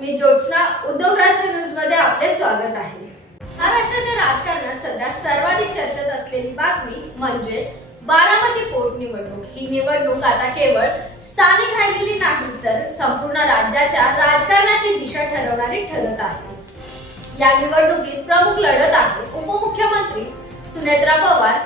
मी ज्योत्स्ना उद्योग राष्ट्र न्यूज मध्ये आपले स्वागत आहे। महाराष्ट्राच्या राजकारणात सध्या सर्वाधिक चर्चेत असलेली बातमी म्हणजे बारामती पोटनिवडणूक। ही निवडणूक आता केवळ स्थानिक राहिलेली नाही तर संपूर्ण राज्याच्या राजकारणाची दिशा ठरवणारी ठरत आहे। या निवडणुकीत प्रमुख लढत आहे उपमुख्यमंत्री सुनेत्रा पवार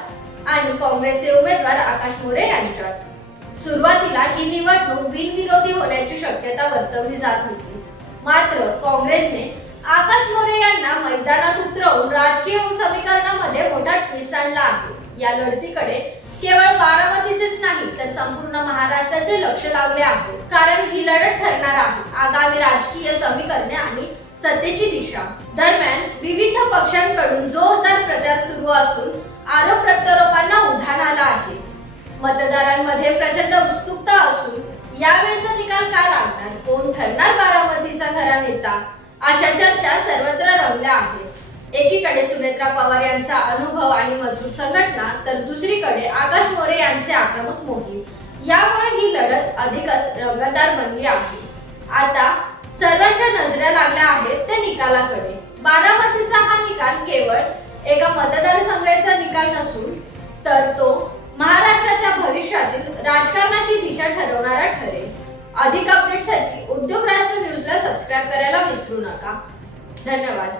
आणि काँग्रेसचे उमेदवार आकाश मोरे यांच्यात। सुरुवातीला ही निवडणूक बिनविरोधी होण्याची शक्यता वर्तवली जात होती, मात्र काँग्रेसने आकाश मोरे यांना मैदानात उतरवून राजकीय समीकरणामध्ये मोठा ट्विस्ट आणला आहे। या लढतीकडे केवळ बारामतीचेच नाही तर संपूर्ण महाराष्ट्राचे लक्ष लागले आहे, कारण ही लढत ठरणार आहे आगामी राजकीय समीकरणे आणि सत्तेची दिशा। दरम्यान विविध पक्षांकडून जोरदार प्रचार सुरू असून आरोप प्रत्यारोपांना उधाण आलं आहे। मतदारांमध्ये प्रचंड उत्सुकता असून यावेळचा निकाल काय लागणार, कोण ठरणार बारामतीचा खरा नेता, अशा चर्चा सर्वत्र रंगल्या आहेत। एकीकडे सुनेत्रा पवार यांचा अनुभव आणि मजबूत संघटना तर दुसरीकडे आकाश मोरे यांचे आक्रमक मोहीम, यामुळे ही लढत अधिकच रंगतदार बनली आहे। आता सर्वांच्या नजरा लागल्या आहेत त्या निकालाकडे। बारामतीचा हा निकाल केवळ एका मतदारसंघाचा निकाल नसून तर तो महाराष्ट्राच्या भविष्यातील राजकारणाची दिशा ठरवणारा ठरेल। अधिक अपडेटसाठी उद्योग राष्ट्र न्यूजला सबस्क्राइब करायला विसरू नका। धन्यवाद।